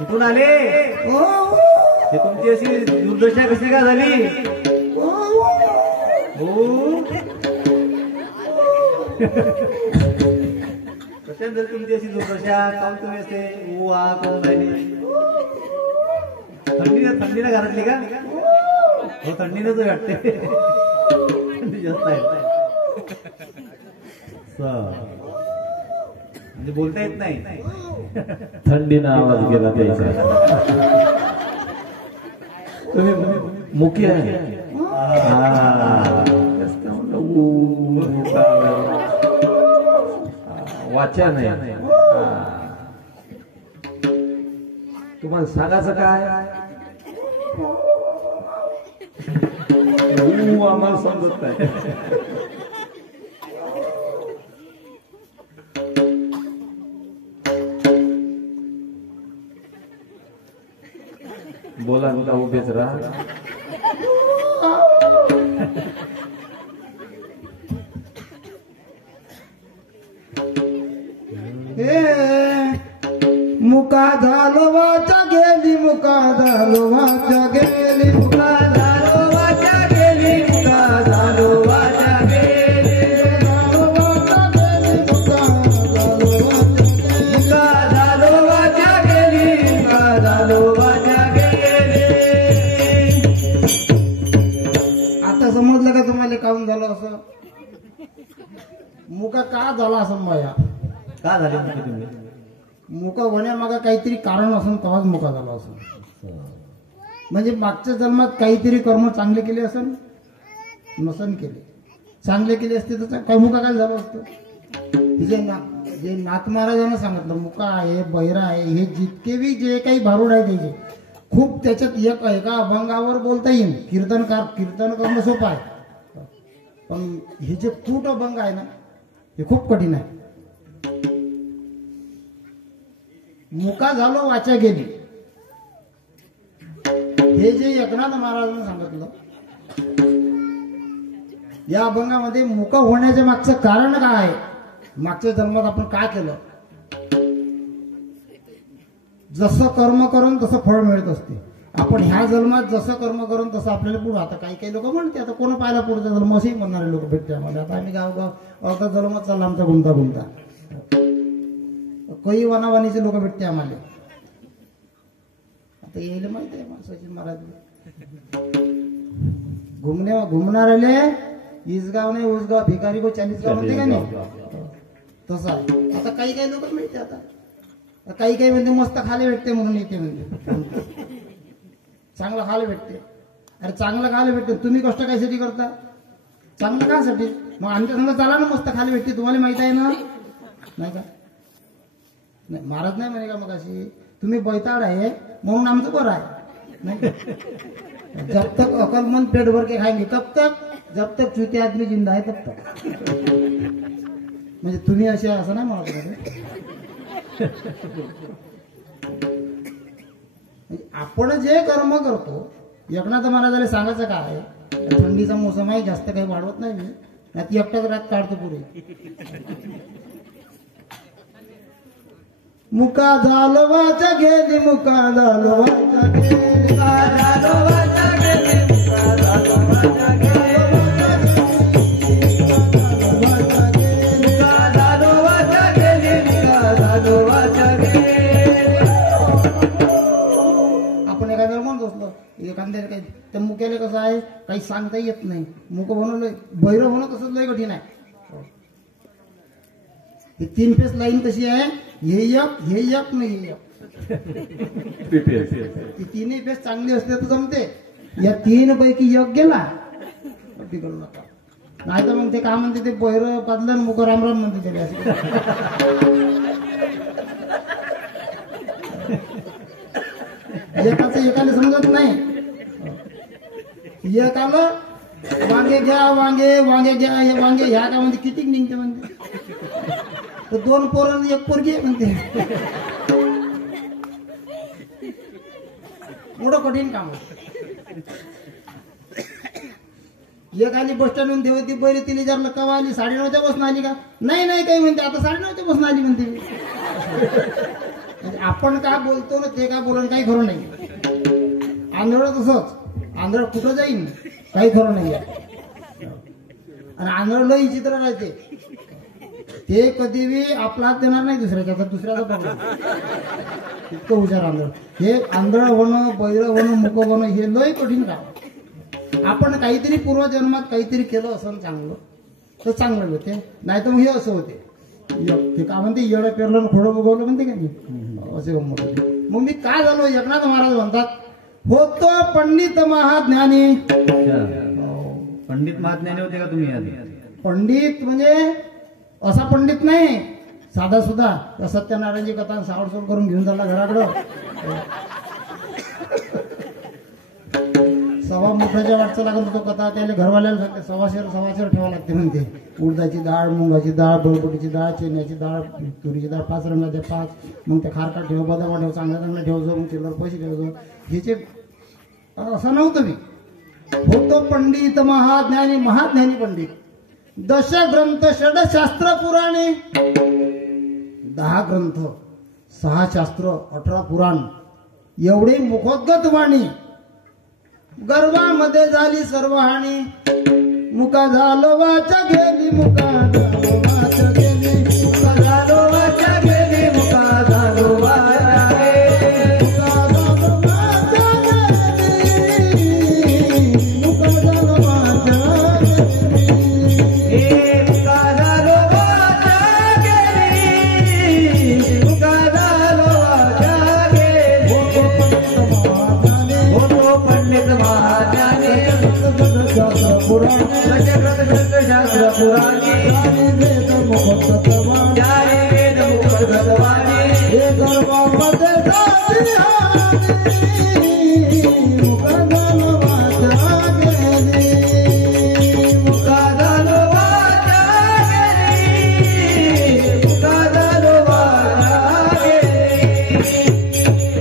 कुठून आले? हे तुमची अशी दुर्दशा कशी का झाली? कशानंतर तुमची अशी दुर्दशा? काऊन तुम्ही असे वा करून राहिले? थंडीला घरातली का? हो, थंडीनं तो वाटते. थंडी जास्त आहे म्हणजे बोलता येत नाही. थंडीनं आवाज गेला त्याचा. तुम्ही मुकी आहे. वाचा नाही. तुम्हाला सांगायचं काय? आम्हाला समजत नाही. बोला बोला, उभेच राहा. मुका झालो वाचा गेली, मुका झालो वाचा गेली, मुका झालो वाचा गेली, मुका झालो वाचा गेली, मुका झालो वाचा गेली, मुका झालो वाचा गेली. आता समजलं का तुम्हाला काऊन झालं असं? मुका का झाला असं माया? का झाले म्हणजे तुम्ही? मुका होण्यामागा काहीतरी कारण असून तेव्हाच मुका झाला असं. म्हणजे मागच्या जन्मात काहीतरी कर्म चांगले केले असन, नसन केले. चांगले केले असते तर काय मुका काय झालं असतं? जे नाथ महाराजांना सांगितलं, मुका आहे, बहिरा आहे, हे जितके बी जे काही भारूड आहे त्याचे खूप, त्याच्यात एका अभंगावर बोलता येईल. कीर्तन करणं सोपं आहे, पण हे जे कूट अभंग आहे ना, हे खूप कठीण आहे. मुका झालो वाचा गेली, हे जे एकनाथ महाराजांनी सांगितलं, या अभंगामध्ये मुका होण्याच्या मागचं कारण काय आहे? मागच्या जन्मात आपण काय केलं? जसं कर्म करून तसं फळ मिळत असते. आपण ह्या जन्मात जसं कर्म करून तसं आपल्याला पुढे. आता काही लोक म्हणते, आता कोण पाहिला पुढचा जन्म असेही म्हणणारे लोक भेटते आम्हाला. आता आम्ही गाव अर्धा जन्मात चालला आमचा गुंता काही वनावानीचे लोक भेटते आम्हाला. आता यायला माहित आहे सचिन महाराज घुमणारे इसगाव नाही उसगाव भिकारी को 40 गाव म्हणते का नाही, तसं आहे. आता काही लोक मिळते. आता काही म्हणते मस्त खाले भेटते म्हणून येते, म्हणजे चांगलं खायला भेटते. अरे चांगलं खायला भेटते, तुम्ही कष्ट कायसाठी करता? चांगलं कासाठी. मग आमच्या संग चला ना, मस्त खायला भेटते, तुम्हाला माहित आहे ना? नाही का? नाही, महाराज नाही म्हणे का मग अशी तुम्ही बैताड आहे म्हणून आमचं बरं आहे. नाही, जब तक अकलमंद पेट भर के खाएंगे तब तक, जब तक चूते आदमी जिंदा आहे तब तक. म्हणजे तुम्ही असे असं नाही म्हणत. आपण जे कर्म करतो, एकनाथ महाराजाला सांगायचं काय, थंडीचा मोसम आहे, जास्त काही वाढवत नाही मी, ती एकटाच रात काढतो पुढे. मुका झालो वाचा गेली, मुका झालो वाचा गेली, मुका झालो वाचा गेली, मुका झालो वाचा गेली, मुका झालो वाचा गेली, मुका झालो वाचा गेली. आपण एखाद्याला म्हणत असलो, एखाद्याला काही त्या मुक्याला कसं आहे, काही सांगता येत नाही. मुक बनवलंय, भैरव होणं तसंच लय कठीण आहे. ही 3 फेस लाईन कशी आहे, हे एक नाही एक. ती 3 फेस चांगली असते तर जमते. या 3 पैकी एक गेला बिघडू नका. नाही तर मग ते काय म्हणते, ते बहिर पादलं मुक रामराम म्हणते त्याला. एकाला समजत नाही. एकाला वांगे घ्या, वांगे घ्या, हे वांगे ह्या का म्हणते किती निघते म्हणते. तर 2 पोरं 1 पोरगी म्हणते. मोठं कठीण काम. एक आली बस स्टँडून देवती बैरी, तिला विचारलं कवा आली, 9:30 बसून आली का? नाही काही म्हणते, आता 9:30 बसून आली म्हणते. आपण आपण काय बोलतो ना ते काय बोलणं काही खरं नाही. आंधळ तसंच, आंधळ कुठं जाईन काही खरं नाही. आणि आंधळ लई चित्र राहते, ते कधी बी आपला हात देणार नाही दुसऱ्याच्या, तर दुसऱ्याचा पकडा. इतकं हुशार आंधळ. हे आंधळ होणं, बैर होणं, मुक होणं हे लय कठीण काम. आपण काहीतरी पूर्वजन्मात काहीतरी केलं असं चांगलं तर चांगलं होते, नाही तर मग हे असं होते. ते काय म्हणते येडं पेरलं खोडं बघवलं म्हणते का नाही, असे गंमत होते. मग मी काय झालो, एकनाथ महाराज म्हणतात होतो पंडित महाज्ञानी. पंडित महाज्ञानी होते का तुम्ही आधी? पंडित म्हणजे असा पंडित नाही, साधा सुद्धा. सत्यनारायणची कथा सावडसोड करून घेऊन चालला घराकडं. सव्वा मोठ्याच्या वाटचं लागत होतो कथा. त्याला घरवाल्याला सांगते सव्वाशेर ठेवा लागते म्हणते. उडदाची डाळ, मुंगाची डाळ, बळबटीची डाळ, चेन्याची डाळ, तुरीची डाळ, 5 रंगाच्या 5. मग त्या खारका ठेव, बदामा ठेव, चांगल्या ठेवतो. मग चिल्लर पैसे ठेवतो. ह्याचे असं नव्हतं मी. होतो पंडित महाज्ञानी, महाज्ञानी पंडित. 10 ग्रंथ, 6 शास्त्र पुराणे, 10 ग्रंथ, 6 शास्त्र, 18 पुराण, एवढी मुखोद्गत वाणी. गर्वामध्ये झाली सर्व हानी. मुका झालो वाचा गेली, मुका झालो वाचा गेली, मुका झालो वाचा गेली, मुका झालो वाचा गेली, मुका झालो वाचा गेली, मुका झालो वाचा गेली, मुका झालो वाचा गेली, मुका झालो वाचा गेली. होतो पंडित महाज्ञानी, शास्त्र पुराणे, शास्त्र पुराणे, वेद मुखोद्गत वाणी, वेद मुखोद्गत वाणी. हे गर्वामध्ये झाली हानी, मुका झालो वाचा गेली, मुका झालो वाचा गेली, मुका झालो वाचा गेली.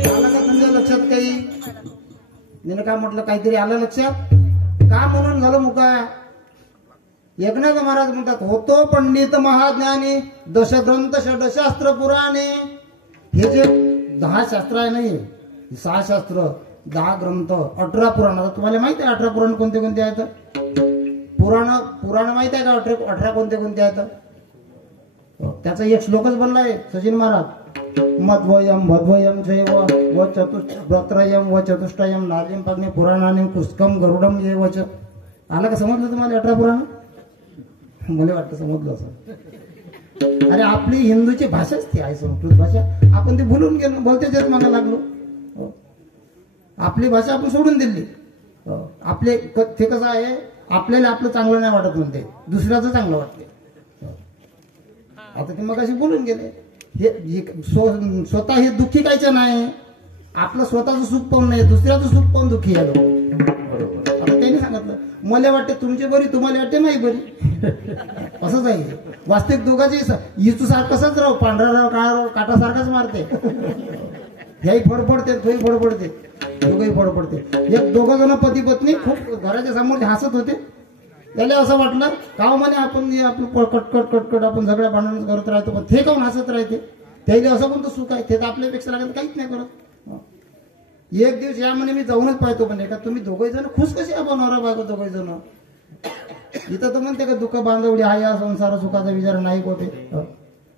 आलं का तुमच्या लक्षात काही? నేను काय म्हटलं, काहीतरी आलं लक्षात का म्हणून झालं मुका. एकनाथ महाराज म्हणतात होतो पंडित महाज्ञानी, 10 ग्रंथ, 6 शास्त्र पुराणे. हे जे 10 शास्त्र आहे नाही, 6 शास्त्र, 10 ग्रंथ, 18 पुराण. आता तुम्हाला माहिती आहे 18 पुराण कोणते कोणते आहेत? पुराण माहिती आहे का? 18 कोणते कोणते आहेत? त्याचा एक श्लोकच बनलाय सचिन महाराज. मध्वयम भद्वयम जैव व चतुष्त्रयम व चतुष्टयम नालिम पग्ने पुराणाने पुस्तकम गरुडम ये वच. आलं का समजलं तुम्हाला 18 पुराण? मला वाटतं समजलं असं. अरे आपली हिंदूची भाषाच ती आहे, संस्कृत भाषा. आपण ती भुलून गेलो, बोलते त्यात मागा लागलो. आपली भाषा आपण सोडून दिली. आपले ते कसं आहे, आपल्याला आपलं चांगलं नाही वाटत म्हणते, दुसऱ्याचं चांगलं वाटते. आता ते मग अशी बोलून गेले. हे स्वतः हे दुःखी कायचं नाही. आपलं स्वतःचं सुख पाहून नाही, दुसऱ्याचं सुख पाहून दुःखी आहे लोक. आता त्यांनी सांगितलं मला वाटते तुमची बरी, तुम्हाला वाटते नाही बरी. असंच आहे वास्तविक. दोघांची इचू सारखं कसाच राव, पांढरा राव काळा राव काटासारखाच मारते. ह्याही फडफडते, तोही फडफडते, दोघंही फडफडते. एक 2 जण पती पत्नी खूप घराच्या समोर हसत होते. त्याला असं वाटलं का म्हणे आपण आपलं कटकट कटकट आपण सगळ्या भांडण करत राहतो, पण ते काऊन हसत राहते. त्याला असं कोणतं सुख आहे, ते तर आपल्यापेक्षा लागत काहीच नाही करत. एक दिवस या म्हणे मी जाऊनच पाहतो म्हणे का तुम्ही दोघे जण खुश कसे आपण नवरा बायको दोघे जण. इथं तर म्हणते का दुःख बांधवडी आहे या संसार, सुखाचा विचार नाही कोठे.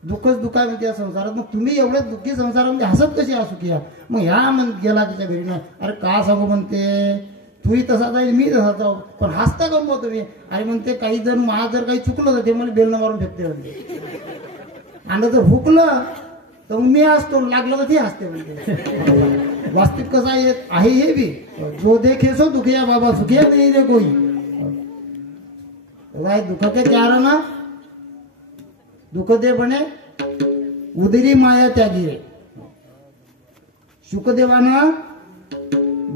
दुःखच दुःख आहे म्हणते या संसारात. मग तुम्ही एवढ्या दुःखी संसारामध्ये हसत कशी असू की. मग ह्या गेला त्याच्या घरी ना, अरे का सांगू म्हणते तूही तसा जाईल मी तसा जाऊ, पण हसता गमवतो तुम्ही. आणि म्हणते काही जण मला जर काही चुकलं तर ते मला बेलनं मारून फेकते म्हणते. आणि जर हुकलं तर मी हसतो, लागलं तर ते हसते म्हणते. वास्तविक कसं आहे हे बी जो देखे सो दुखिया बाबा सुखिया नाही रे कोई. दुःख के कारण दुःख दे बने उदरी माया त्यागी रे. शुकदेवानं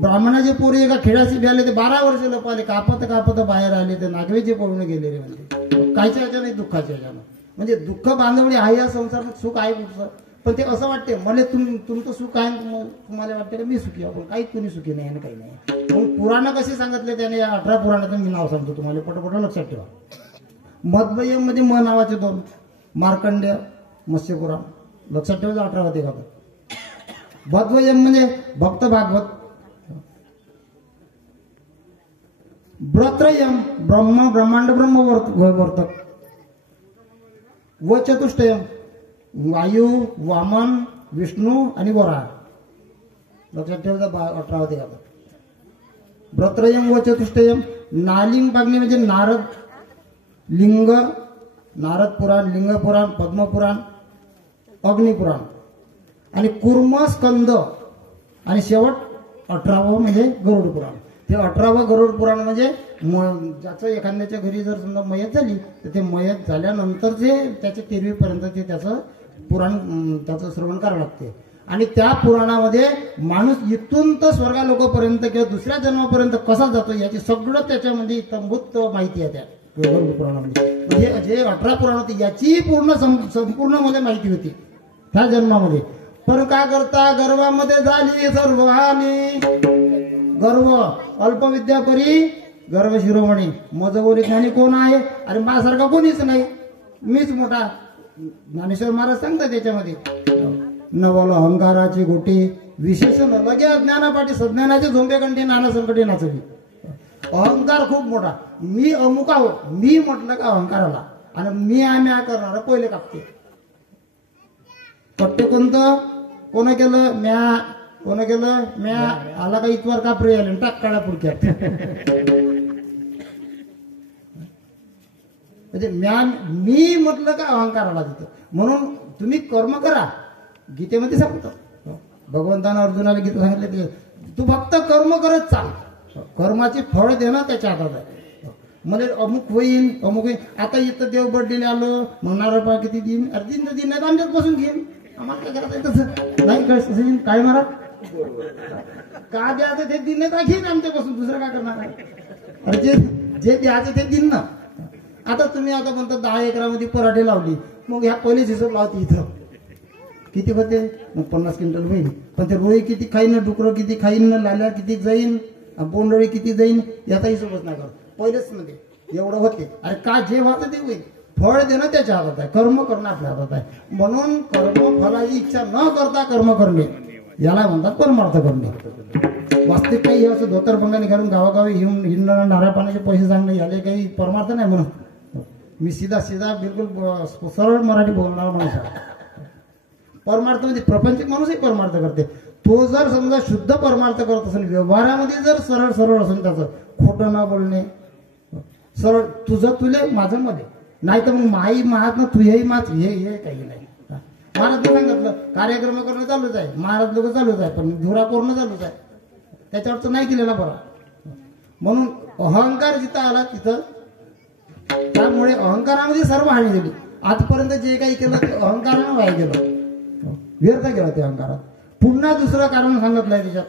ब्राह्मणाचे पोरी एका खेळाशी भ्याले, ते 12 वर्ष लपाले, कापत कापत बाहेर आले, ते नागवेचे पळून गेले रे. म्हणजे कायच्या ह्याच्या नाही, दुःखाच्या ह्याच्यानं. म्हणजे दुःख बांधवडी आहे या संसारात, सुख आहे कुठचं. पण ते असं वाटते मला तुमचं सुख आहे, तुम्हाला वाटते का मी सुखी आहे, पण काहीच कोणी सुखी नाही आणि काही नाही. मग पुराण कसे सांगितले त्याने, या 18 पुराणाचं मी नाव सांगतो तुम्हाला, पटपट लक्षात ठेवा. मध्वयम मध्ये म नावाचे 2, मार्कंडेय, मत्स्य पुराण लक्षात ठेवायचं. 18 होते का भद्वयम म्हणजे भक्त भागवत. ब्रत्रयम ब्रह्मांड ब्रह्म वर्तक. व चतुष्टयम वायू वामन विष्णू आणि वराह. लक्षात ठेवता 18 होते का. ब्रत्रयम व चतुष्टयम. नालिंग पागणे म्हणजे नारद लिंग, नारद पुराण, लिंग पुराण, पद्म पुराण, अग्निपुराण आणि कुर्म स्कंद आणि शेवट 18वं म्हणजे गरुड पुराण. ते 18वं गरुड पुराण म्हणजे ज्याचं एखाद्याच्या घरी जर समजा मयत झाली तर ते मयत झाल्यानंतर जे त्याच्या तेरवीपर्यंत ते त्याचं पुराण त्याचं श्रवण करावं लागते. आणि त्या पुराणामध्ये माणूस इथून तर स्वर्गालोकापर्यंत किंवा दुसऱ्या जन्मापर्यंत कसा जातो याची सगळं त्याच्यामध्ये इत्थंभूत माहिती आहे. त्या गरुड पुराणामध्ये म्हणजे जे 18 पुराण होते याची संपूर्ण मध्ये माहिती होती त्या जन्मामध्ये. पण काय करता गर्वामध्ये झाली सर्व हानी. गर्व अल्पविद्या परी गर्व शिरोमणी. मजगोरी ज्ञानी कोण आहे. अरे माझ्यासारखा कोणीच नाही, मीच मोठा. ज्ञानेश्वर महाराज सांगतात त्याच्यामध्ये नवल अहंकाराची गोटी विशेषण लगे अज्ञानापाठी सज्ञानाचे झोंबे कंठी नाना संकटे नाचली. अहंकार खूप मोठा. मी अमुक आहो, मी म्हटलं का अहंकाराला आणि मी आम्ही करणार पहिले कापते. पट्टे कोणतं कोण केलं म्या, कोण केलं म्या. आला का इतवार कापरे आले टाक काळा पुडक्यात. म्हणजे म्या मी म्हटलं का अहंकाराला तिथं. म्हणून तुम्ही कर्म करा. गीतेमध्ये सांगतो भगवंतानं अर्जुनाला गीता सांगितले तू फक्त कर्म करत चाल. कर्माची फळ देणं त्याच्या हातात आहे. मला अमुक होईन अमुक होईन. आता इथं देव बर्थडेला आलो मग नारळ किती देईन. अरे दिन तर दिन नाही आमच्यात बसून घेईन. आम्हाला काय करायचं तसं नाही कसं काय मारा का द्यायचं ते दिन नाही घेईन आमच्यापासून. दुसरं काय करणार आहे. अरे जे द्यायचं ते दिन ना. आता तुम्ही आता म्हणता 10 एकरामध्ये पराठे लावली मग ह्या पहिलेच हिशोब लावते इथं किती होते मग 50 क्विंटल होईल. पण ते रोळी किती खाईन, डुकरं किती खाईन, लाल्या किती जाईन, बोंडळी किती जाईन याचा हिशोबच नाही करत. पहिलेच मध्ये एवढं होते. अरे का जे व्हायचं ते होईल. फळ देणं त्याच्या हातात आहे. कर्म करणं आपल्या हातात आहे. म्हणून कर्म फळाची इच्छा न करता कर्म करणे याला म्हणतात परमार्थ करणे. वास्तविक काही असं धोतर पंगाने घालून गावागावी हिंडणं नारळ पाण्याचे पैसे सांगणे याले काही परमार्थ नाही. म्हणून मी सीधा बिलकुल सरळ मराठी बोलणार माणूस आहे. परमार्थ म्हणजे प्रपंचिक माणूसही परमार्थ करते. तो जर समजा शुद्ध परमार्थ करत असेल व्यवहारामध्ये जर सरळ सरळ असेल त्याचं खोटं न बोलणे सरळ तुझं तुले माझं मध्ये नाही तर मग माई महात ना तुझ्याही मात हे काही नाही. महाराज सांगितलं कार्यक्रम करणं चालूच आहे. महाराज लोक चालूच आहे पण धुरा करणं चालूच आहे. त्याच्यावर तर नाही केलेला बरा. म्हणून अहंकार जिथं आला तिथं त्यामुळे अहंकारामध्ये सर्व हानी झाली. आजपर्यंत जे काही केलं ते अहंकारानं वाया गेलं, व्यर्थ गेलं ते अहंकारात. पुन्हा दुसरं कारण सांगितलंय त्याच्यात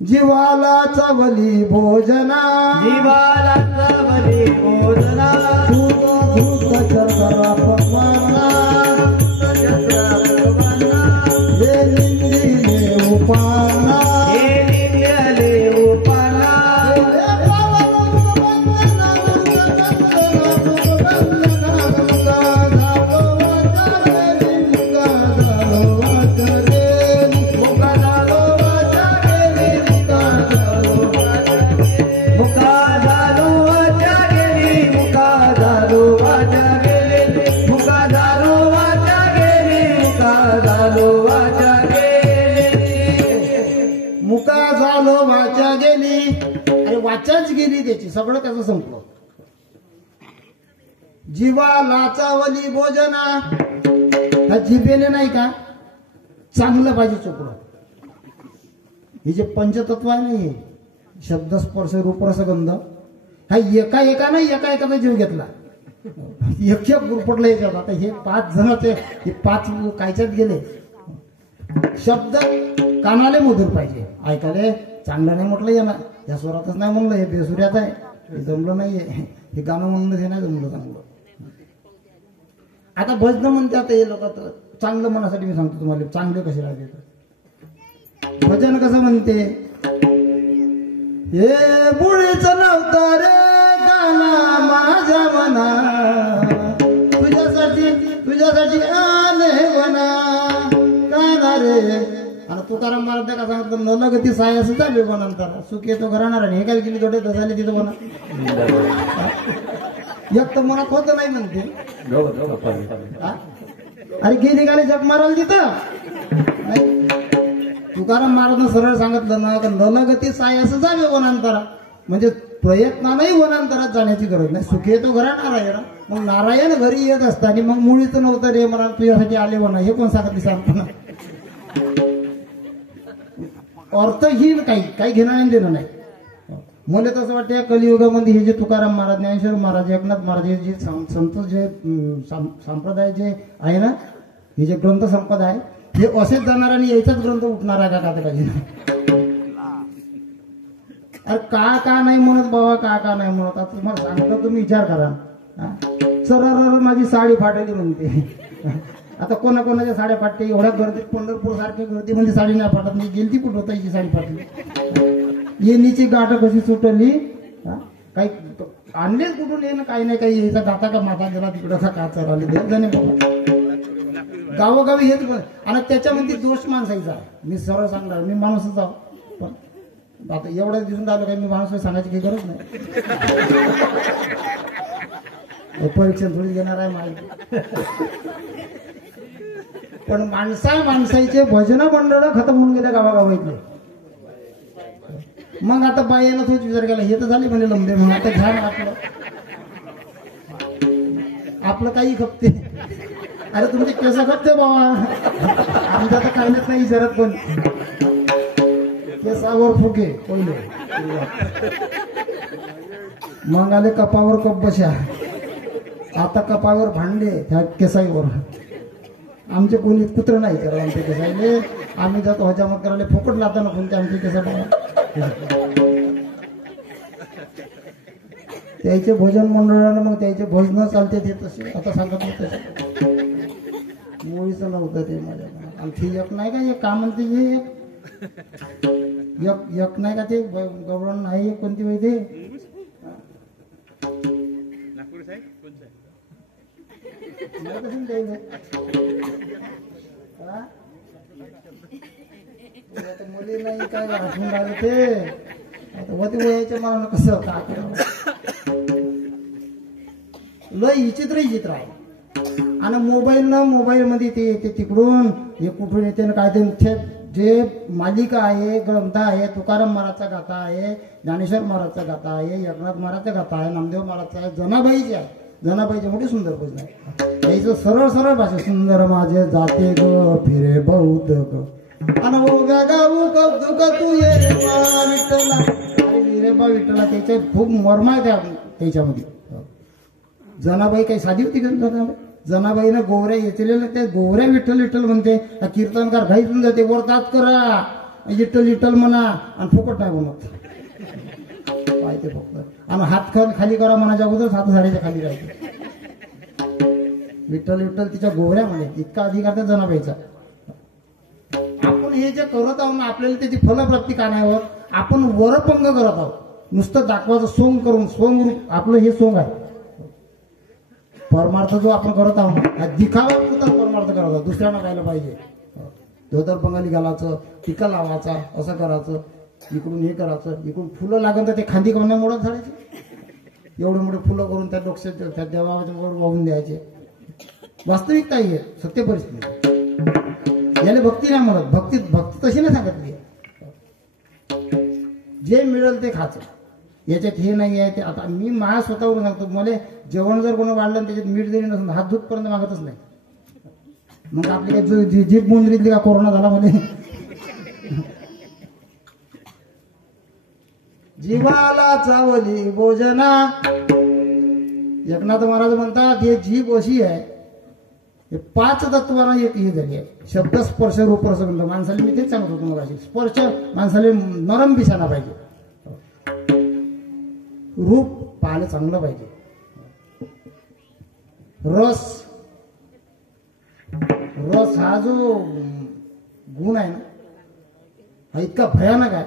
जीवाला चावली भोजना, जीवाला चावली भोजना, भूत चर्चा पवना, हे निंदिले उपाना, हे निंदिले उपाना, वाचाच गेली त्याची. सगळं त्याचं संपलं. जीवा लाचावली भोजना, ह्या जिभेने नाही का चांगलं पाहिजे चोपडं. हे जे पंचतत्व आहे नाही शब्द स्पर्श रूपरस गंध हा एकाचा जीव घेतला. एक गुरपटलं याच्यात. आता हे 5 जण हे 5 कायच्यात गेले. शब्द कानाले मधुर पाहिजे, ऐकायला चांगलं नाही म्हटलं येणार. या स्वरातच नाही म्हणलं, हे बेसुऱ्यात आहे, हे जमलं नाहीये. हे गाणं म्हणणं हे नाही जमलं चांगलं. आता भजन म्हणते. आता हे लोक चांगलं मनासाठी मी सांगतो तुम्हाला चांगले कसे राहते. भजन कसं म्हणते, हे बुळीच नव्हतं रे गाणं माझ्या मना, तुझ्यासाठी आले वना गाणं रे. आणि तुकाराम महाराज का सांगितलं न गती साय असं चालू आहे नंतर सुख येतो घराणार आणि हे काय गेली थोडे दसाले तिथं म्हणा एक तर मनात होत नाही म्हणते हा? अरे गेली गाली जग मारायला तिथं नाही तुकाराम महाराजनं सरळ सांगितलं ना न गती साय असं जावे वनांतरा म्हणजे प्रयत्नानंही वनांतरात जाण्याची गरज नाही सुख येतो घरा नारायण मग नारायण घरी येत असताना मग मुळीच नव्हतं रे मला तुझ्यासाठी आले म्हणा हे कोण सांगत सांगताना अर्थहीन काही घेणं नाही देणं नाही मला तसं वाटतं या कलियुगामध्ये हे जे तुकाराम महाराज ज्ञानेश्वर महाराज एकनाथ महाराज हे जे संत जे संप्रदाय जे आहे ना हे जे ग्रंथ संपदा आहे हे असेच जाणार आणि यायचाच ग्रंथ उठणार आहे का काही अरे का नाही म्हणत बाबा का नाही म्हणत आता तुम्हाला सांगतो तुम्ही विचार करा सरळ माझी साडी फाटली म्हणते आता कोणाकोणाच्या साड्या फाटते एवढ्या गर्दीत पंढरपूर सारख्या गर्दीमध्ये साडी नाही फाटत नाही गेलती कुठं होता हिची साडी फाटली येणीची गाठ कशी सुटली काही आणलेच कुठून ये ना काही नाही काही यायचा गाता का माता गेला तिकडं का चराले देव जाणे बाबा गावोगावी हेच आणि त्याच्यामध्ये दोष माणसाचा मी सरळ सांगणार मी माणूसच आहो पण आता एवढं दिसून राहिलं काही मी माणूस सांगायची काही गरज नाही परीक्षण थोडी घेणार आहे माहिती पण माणसाचे भजन मंडळ खतम होऊन गेले गावागावातले मग आता बायानं तोच विचार केला हे तर झाले म्हणजे लंबे मग आता घ्या आपलं काही खपते अरे तुमचे केस खपते बाबा आमच्या तर काही नाही विचारत पण केसावर फुके पहिले मग आले कपावर कप बशा आता कपावर भांडे त्या केसाईवर आमचे कोणी कुत्र नाही करत आमचे केसाईले आम्ही जातो हजामत करायला फुकट लावताना कोणते आमचे केसा त्याचे भजन मंडळानं मग त्याचे भजन चालते ते तसे आता सांगत नाही तसे मुळीच नव्हतं ते माझ्या आणखी एक नाही का एक का म्हणते हे एक नाही का ते गवळण नाही कोणती माहिती मुली नाही काय आठवून राहिले ते आता वती वयाच्या मला कसं का लय विचित्र आहे आणि मोबाईल मध्ये ते तिकडून हे कुठून येते काय ते जे मालिका आहे ग्रंथ आहे तुकाराम महाराजचा गाथा आहे ज्ञानेश्वर महाराजचा गाथा आहे एकनाथ महाराजचा गाथा आहे नामदेव महाराजचा आहे जनाबाईचे आहे जनाबाईचे मोठी सुंदर भजन आहे त्याचं सरळ भाषा सुंदर माझे जाते ग फिरे बौद्ध ग अनुभव गाऊ कौतुक तू ये रे बा विठ्ठला अरे विरेबा विठ्ठला त्याच्या खूप मर्म आहे त्याच्यामध्ये जनाबाई काही साधी होती का जनाबाईनं गोवऱ्या येतलेल्या त्या गोवऱ्या विठ्ठल विठ्ठल म्हणते कीर्तनकार घाईतून जाते वर तात करा विठ्ठल विठ्ठल म्हणा आणि फुकट नाही म्हणत पाहिजे फक्त आणि हात खाली करा मनाच्या अगोदर हात झाडाच्या खाली राहायचे विठ्ठल विठ्ठल तिच्या गोवऱ्या म्हणे इतका अधिकार त्या जनाबाईचा आपण हे जे करत आहोत ना आपल्याला त्याची फलप्राप्ती का नाही होत आपण वरपंग करत आहोत नुसतं दाखवायचं सोंग करून सोंग रूप आपलं हे सोंग आहे परमार्थ जो आपण करत आहोत हा दिखावा पुरता परमार्थ करत आहोत दुसऱ्यांना गायला पाहिजे धोतर बंगाली घालायचं टिका लावायचा असं करायचं इकडून हे करायचं इकडून फुलं लागून तर ते खांदी कोण्यामुळे झाडायचे एवढे मोठे फुलं करून त्या डोक्यात त्या देवाच्या वर वाहून द्यायचे वास्तविकता ही आहे सत्य परिस्थिती याला भक्ती नाही म्हणत भक्ती तशी नाही सांगितली जे मिळेल ते खायचं याच्यात हे नाही आहे ते आता मी माझ्या स्वतःवरून सांगतो मला जेवण जर कोणी वाढलं त्याच्यात मीठ जरी नसून हात धुतपर्यंत मागतच नाही मग आपली काही जीभ मुंदरीतली का कोरोना झाला मध्ये जीवाला चावली भोजना एकनाथ महाराज म्हणतात हे जीभ अशी आहे हे 5 तत्वांना एक ही झाली आहे शब्द स्पर्श रूप रसगंध माणसाला मी तेच सांगत होतो मग अशी स्पर्श माणसाला नरम दिसायला पाहिजे रूप पाहायला चांगलं पाहिजे रस हा जो गुण आहे ना हा इतका भयानक आहे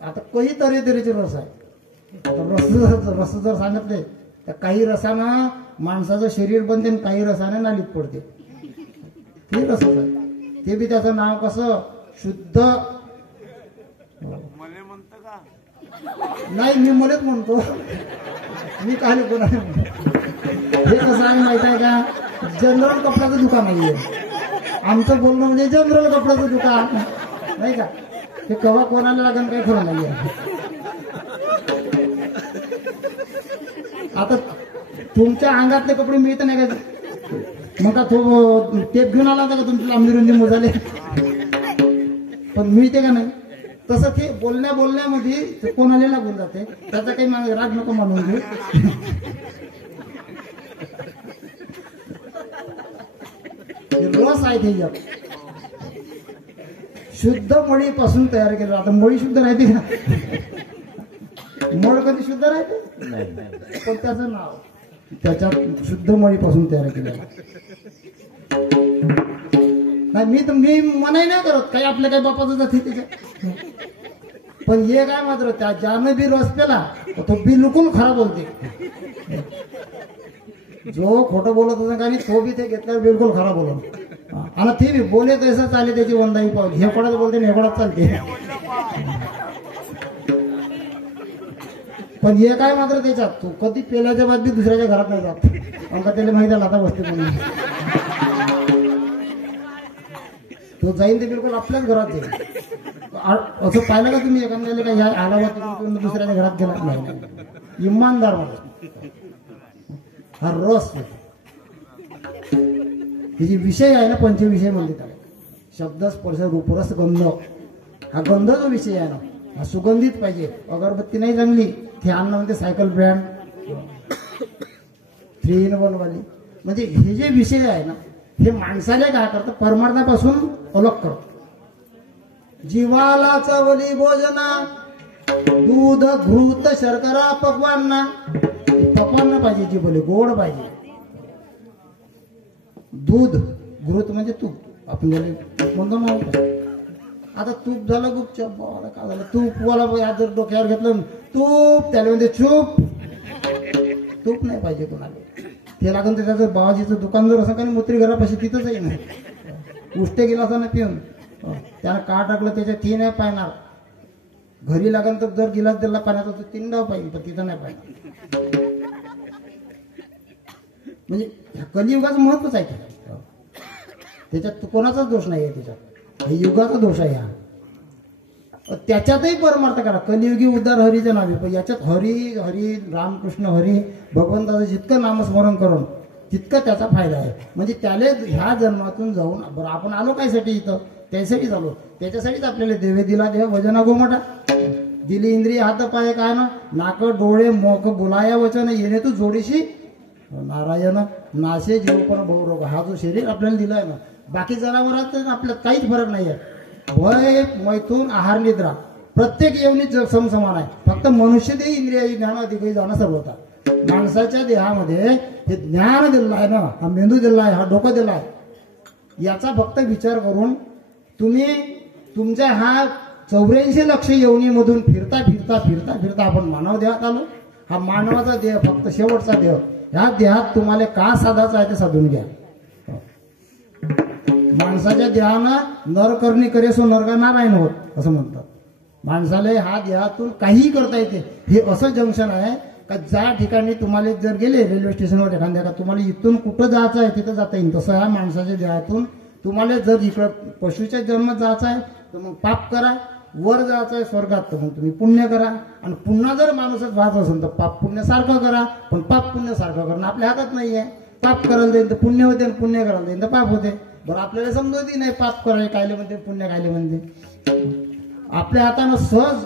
आता काही तऱ्हेचे रस आहे आता रस जर सांगितले तर काही रसानं माणसाचं शरीर बनते आणि काही रसाने नालीत पडते ते रस आहे ते बी त्याचं नाव कसं शुद्ध नाही, मी मलाच म्हणतो, मी काय कोणा हे कसं आहे माहित आहे का, जनरल कपड्याचं दुकान नाहीये आमचं बोलणं, म्हणजे जनरल कपड्याचं दुकान नाही का, हे कवा कोणाला लागण काही खरं नाहीये. आता तुमच्या अंगातले कपडे मिळत नाही का, मग का तो टेप घेऊन आला होता का तुमची लांबी रुंदी मोजाले, पण मिळते का नाही. तसं ते बोलण्यामध्ये कोणाला लागून जाते, त्याचा काही राग नको मानून घेऊ. रस आहे ते जग शुद्ध मळीपासून तयार केलं. आता मळी शुद्ध राहते का, मळ कधी शुद्ध राहते, पण त्याचं नाव त्याच्यात शुद्ध मळीपासून तयार केलं. नाही मी मनाई नाही करत, काही आपल्या काही बापाचं जाते त्याच्या, पण हे काय मात्र त्या ज्यानं बी रस पेला तो बिलकुल खरा बोलते. जो खोटं बोलत होता का नाही तो बी ते घेतल्यावर बिलकुल खरा बोलत, आणि ते बी बोले तसं चाले त्याची वंदाई पावली. हे कोणाच बोलते हे कोणाच चालते, पण हे काय मात्र त्याच्यात तू कधी पेल्याच्या बाद बी दुसऱ्याच्या घरात नाही जात, अंका त्याला माहिती आहे लाता बसते म्हणून. तो जाईन ते बिलकुल आपल्याच घरात येईल. असं पाहिलं का तुम्ही एखाद्याला का ह्या आला तुम्ही दुसऱ्याच्या घरात गेला नाही, इमानदार माणूस हा रस. हे जे विषय आहे ना, पंचविषय म्हणते त्याला, शब्द स्पर्श रूप रस गंध, हा गंध जो विषय आहे ना हा सुगंधित पाहिजे. अगरबत्ती नाही चांगली ते अन्न म्हणते सायकल ब्रँड 3-in-1 वाली. म्हणजे हे जे विषय आहे ना हे माणसाला काय करतं, परमार्थापासून अलग करतं. जीवाला चवली भोजना दूध घृत शर्करा पकवान, पकवान पाहिजे, जी बोले गोड पाहिजे. दूध घृत म्हणजे तूप, आपण म्हणतो ना. आता तूप झालं गुपचाप, काय झालं तूप वाला जर डोक्यावर घेतलं तूप, त्याला म्हणजे चूप. तूप नाही पाहिजे कोणाला, ते लागून त्याचं बाबाजीचं दुकान जर असं काही मोत्री घरापाशी तिथंच आहे ना, उष्टे गेला असं ना पिऊन त्यानं का टाकलं त्याच्या ती नाही पाहणार. घरी लागून तर जर गिलास दिला पाण्याचा तर 3 डाव पाहिजे, पण तिथं नाही पाहिजे. म्हणजे कलियुगाचं महत्वच आहे त्याच्यात, कोणाचाच दोष नाही आहे त्याच्यात, हे युगाचा दोष आहे हा. त्याच्यातही परमार्थ करा, कलियुगी उद्धार हरीच्या नावे, पण याच्यात हरी हरी रामकृष्ण हरी भगवंताचं जितकं नामस्मरण करून तितकं त्याचा फायदा आहे. म्हणजे त्याला ह्या जन्मातून जाऊन बरं आपण आलो कायसाठी इथं, त्यासाठीच आलो. त्याच्यासाठीच आपल्याला देवे दिला देव वजना गोमटा, दिली इंद्रिय हात पाय काय ना, नाक डोळे मोक बोलाया वचन येणे तू जोडीशी नारायण नाशे जीव पण बहुरोग. हा जो शरीर आपल्याला दिलाय ना, बाकी जनावरात आपल्यात काहीच फरक नाही आहे. भय मैथून आहार निद्रा प्रत्येक येवनीत समसमान आहे. फक्त मनुष्य देही इंद्रिय ज्ञान अधिकही जाणं सर्व होता. माणसाच्या देहामध्ये हे ज्ञान दिलं आहे ना, हा मेंदू दिला आहे, हा डोकं दिला आहे, याचा फक्त विचार करून तुम्ही तुमच्या हा 84 लक्ष योनीमधून फिरता फिरता फिरता फिरता आपण मानव देहात आलो. हा मानवाचा देह फक्त शेवटचा देह, ह्या देहात तुम्हाला का साधायचं आहे ते साधून घ्या. माणसाच्या देहानं नर करणी करे सो नरका नारायण होत असं म्हणतात. माणसाला हा देहातून काहीही करता येते. हे असं जंक्शन आहे का ज्या ठिकाणी तुम्हाला जर गेले रेल्वे स्टेशनवर एखाद्या का तुम्हाला इथून कुठं जायचं आहे तिथं जाता येईल. तसं ह्या माणसाच्या देहातून तुम्हाला जर इकडं पशुच्या जन्मात जायचं आहे तर मग पाप करा, वर जायचं आहे स्वर्गात तर मग तुम्ही पुण्य करा, आणि पुन्हा जर माणूसच व्हायचं असेल तर पाप पुण्य सारखं करा. पण पाप पुण्य सारखं करणं आपल्या हातात नाहीये. पाप करायला देईल तर पुण्य होते आणि पुण्य करायला देईल तर पाप होते. बरं आपल्याला समजतही नाही पाप करायला कायले म्हणते पुण्य कायले म्हणते. आपल्या हातानं सहज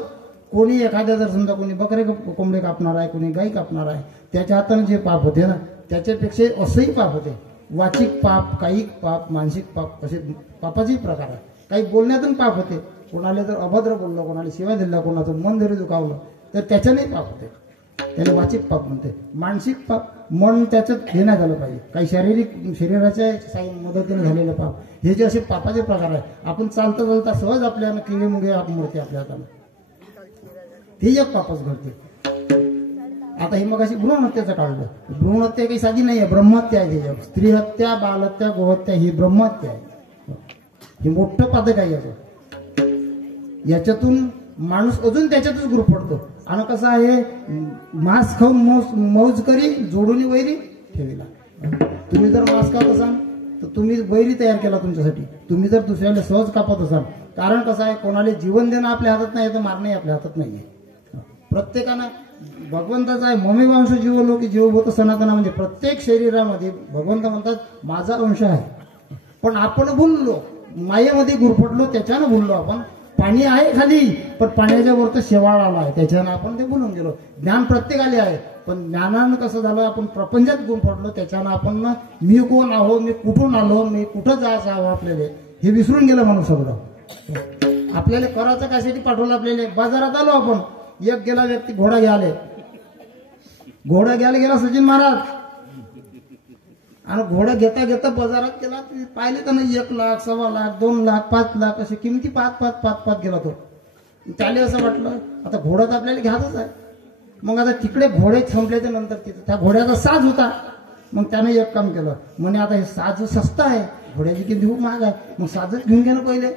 कोणी एखाद्या जर समजा कोणी बकरे कोंबडे कापणार आहे, कोणी गाई कापणार आहे, त्याच्या हातानं जे पाप होते ना त्याच्यापेक्षा असंही पाप होते. वाचिक पाप, कायिक पाप, मानसिक पाप, असे पापाचे प्रकार आहे. काही बोलण्यातून पाप होते. कोणाला जर अभद्र बोललं, कोणाला शिवाय दिला, कोणाचं मन जरी दुखावलं तर त्याच्यानेही पाप होते. त्याला वाचिक पाप म्हणते. मानसिक पाप मन त्याचं हे नाही झालं पाहिजे. काही शारीरिक शरीराच्या मदतीने झालेलं पाप, हे जे असे पापाचे प्रकार आहे. आपण चालता चालता सहज आपल्याला किडे मुंगे मोडते आपल्या हाताने, ते एक पापच घडते. आता हे मग अशी भ्रूणहत्याचं काढलं. भ्रूणहत्या काही साधी नाही आहे, ब्रह्महत्या आहे. त्याच्यावर स्त्री हत्या, बालहत्या, गोहत्या ही ब्रह्महत्या आहे. हे मोठं पातक आहे याचं. याच्यातून माणूस अजून त्याच्यातच गुरफडतो. आणि कसं आहे, मांस खाऊन मौज करी जोडून वैरी ठेवीला. तुम्ही जर मांस खात असाल तर तुम्ही वैरी तयार केला तुमच्यासाठी. तुम्ही जर दुसऱ्याला सहज कापत असाल, कारण कसं आहे, कोणाला जीवन देणं आपल्या हातात नाही तर मारणंही आपल्या हातात नाहीये. प्रत्येकानं भगवंताचा आहे, ममेवांश जीव लोक जीवभूत सनातना, म्हणजे प्रत्येक शरीरामध्ये भगवंत म्हणतात माझा अंश आहे. पण आपण भुललो, मायेमध्ये गुरफटलो, त्याच्यानं भुललो आपण. पाणी आहे खाली, पण पाण्याच्या वरती शेवाळ आला आहे, त्याच्यानं आपण ते भुलून गेलो. ज्ञान प्रत्येकाला आहे, पण ज्ञानानं कसं झालं, आपण प्रपंचात गुरफटलो, त्याच्यानं आपण मी कोण आहो, मी कुठून आलो, मी कुठं जायचं आहो, आपल्याला हे विसरून गेलं म्हणून सगळं. आपल्याला करायचं कायसाठी पाठवलं, आपल्याला बाजारात आलो आपण. एक गेला व्यक्ती घोडा घ्यायला गेला सचिन महाराज, आणि घोडा घेता घेता बाजारात गेला. पाहिले तर नाही, 1 लाख, 1.25 लाख, 2 लाख, 5 लाख असे किमती पाच गेला तो. त्याला असं वाटलं आता घोडा तर आपल्याला घ्यायचाच आहे. मग आता तिकडे घोडे संपल्याच्या नंतर तिथे त्या घोड्याचा साज होता. मग त्याने एक काम केलं, म्हणे आता हे साज सस्ता आहे, घोड्याची किमती खूप महाग आहे, मग साजच घेऊन घे ना पहिले.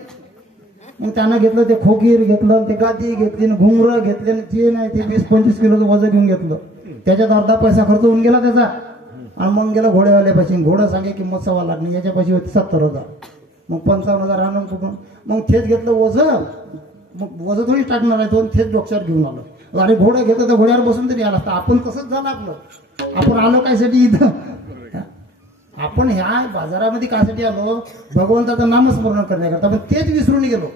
मग त्यानं घेतलं ते खोकीर घेतलं, ते गादी घेतली, घुंगरं घेतले, ते नाही ते 20-25 किलोचं वजन घेऊन घेतलं. त्याच्यात अर्धा पैसा खर्च होऊन गेला त्याचा. आणि मग गेला घोड्यावाल्यापाशी. घोडं सांगे किंमत 1.25 लाख नाही, याच्यापाशी होती 70,000. मग 55,000 आणून कुठून, मग थेट घेतलं वजन. मग वजन थोडी टाकणार आहे तो, थेट डोक्यावर घेऊन आलो. अरे घोडं घेतलं तर घोड्यावर बसून तरी आला असता. आपण तसंच झालं आपलं. आपण आलो कायसाठी इथं, आपण ह्या बाजारामध्ये कायसाठी आलो, भगवंताचं नामस्मरण करण्याकरता, पण तेच विसरून गेलो.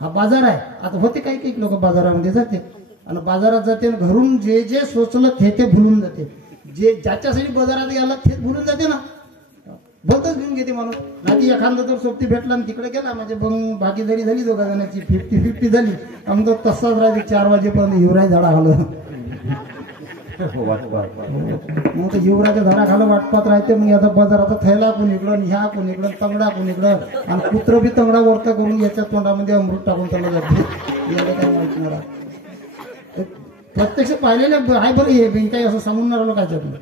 हा बाजार आहे. आता होते काही लोक बाजारामध्ये जाते, आणि बाजारात जाते, घरून जे जे सोचलं ते भुलून जाते. जे ज्याच्यासाठी बाजारात गेला तेच भुलून जाते ना, बोलतच घेऊन घेते माणूस. नाही एखादा तर सोबती भेटला आणि तिकडे गेला, म्हणजे मग भागीदारी झाली दोघा जणांची, 50-50 झाली. मग तो तसाच राहते 4 वाजेपर्यंत युवराज झाडा खालं. मग तो युवराच्या झाडा खालं वाटपात राहते. मग याचा बाजाराचा थैला कोणीकडं, ह्या कोणीकडं, तंगडा कोणीकडं, आणि कुत्र बी तंगडा वरता करून याच्या तोंडामध्ये अमृत टाकून त्याला जाते. याला काय माहिती मला, प्रत्यक्ष पाहिलेलं आहे बरं. हे बिन काही असं सांगून राहिलो काय त्यातलं.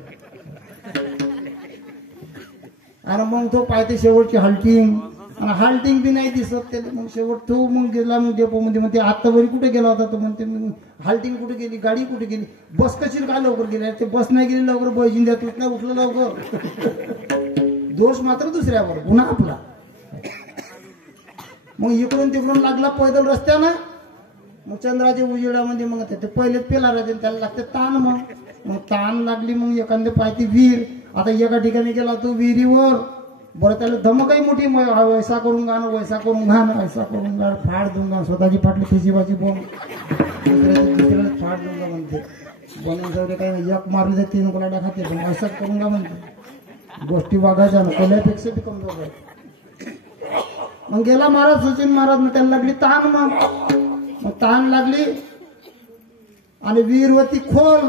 आणि मग तो पाहते शेवटची हाल्टिंग, आणि हाल्टिंग बी नाही दिसत त्याला. मग शेवट तो मग गेला, मग डेपोमध्ये म्हणते आता बरी कुठे गेला होता, तो म्हणते हाल्टिंग कुठे गेली, गाडी कुठे गेली, बस कशी काय लवकर गेली, ते बस नाही गेली लवकर, बैजिंद्यात नाही उठलं लवकर. दोष मात्र दुसऱ्यावर, पुन्हा आपला. मग इकडून तिकडून लागला पैदल रस्त्यानं. मग चंद्राच्या उजेडामध्ये मग ते पहिलेच पेला राहते, त्याला लागते ताण. मग ताण लागली, मग एखाद्या पाहती विहीर. आता एका ठिकाणी गेला तो विहिरीवर, बरं त्याला धमकही मोठी, वैसा करून गाणं, वैसा करून गाणं, वैसा करून गाणं, फाड दूंगा, स्वतःची फाटली खिशीबाची बोंब, दुसऱ्याला फाड दूंगा म्हणते. बनवून सगळे काही एक मारले तर 3 कोलाड्या खाते, पण वैसाच करून गा म्हणते. गोष्टी वागायच्या ना, कोल्यापेक्षा बी कमजोर आहे. मग गेला महाराज सचिन महाराज, मग त्याला लागली ताण. मग ताण लागली, आणि विहीरवरती खोल,